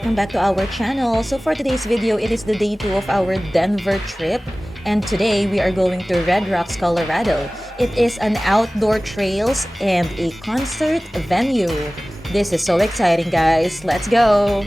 welcome back to our channel. So for today's video, it is the day 2 of our Denver trip. And today we are going to Red Rocks, Colorado. It is an outdoor trails and a concert venue. This is so exciting, guys. Let's go!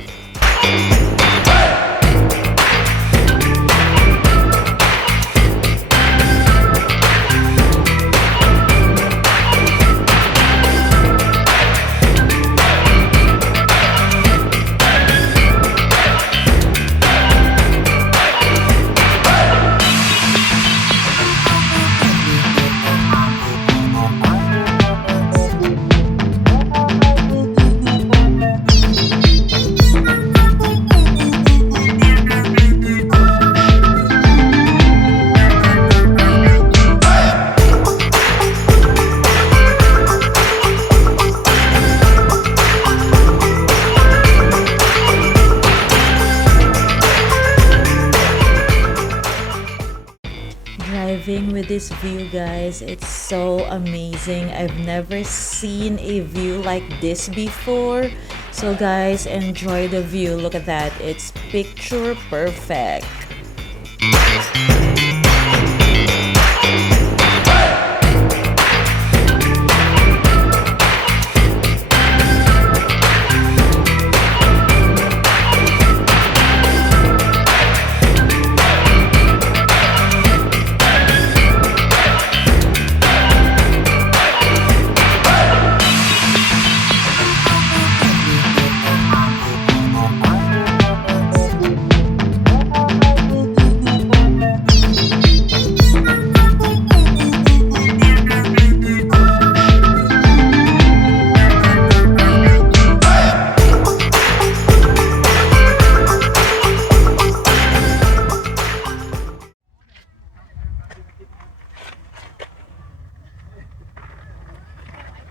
Driving with this view, guys, it's so amazing. I've never seen a view like this before. So guys, enjoy the view. Look at that, it's picture perfect.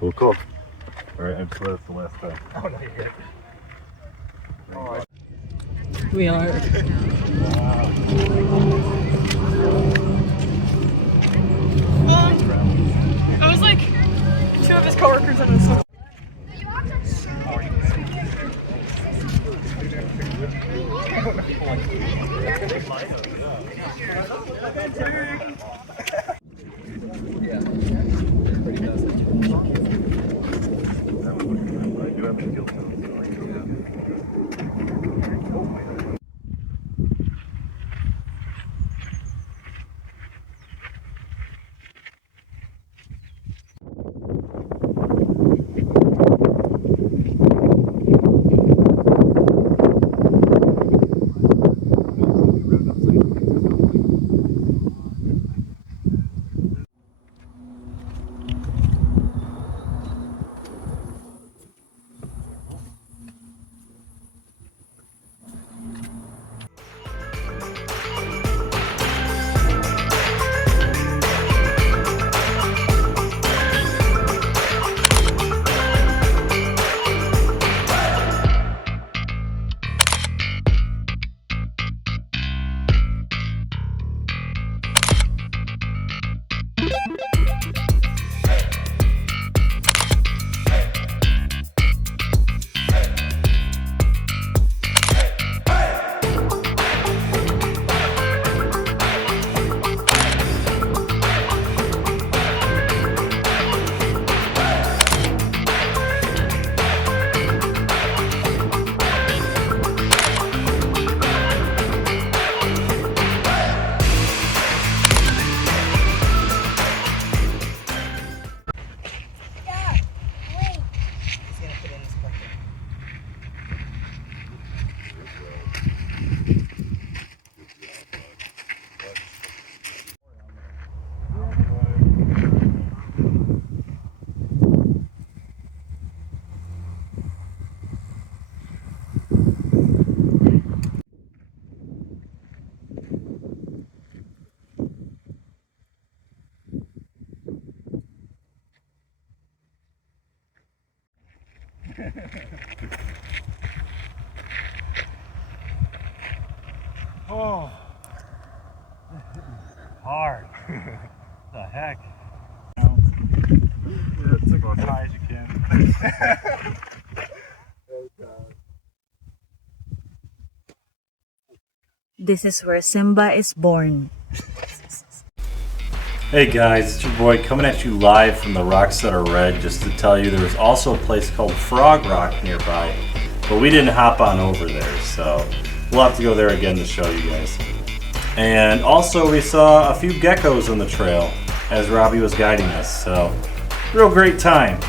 Cool, cool. Alright, I'm sure that's the last time. Oh, no, you're good. We are. It was like 2 of his coworkers and his. Oh, hard. The heck? Yeah, it's like as high as you can. Oh, God. This is where Simba is born. Hey guys, it's your boy coming at you live from the Rocks that are red just to tell you there's also a place called Frog Rock nearby, but we didn't hop on over there, so we'll have to go there again to show you guys. And also we saw a few geckos on the trail as Robbie was guiding us, so real great time.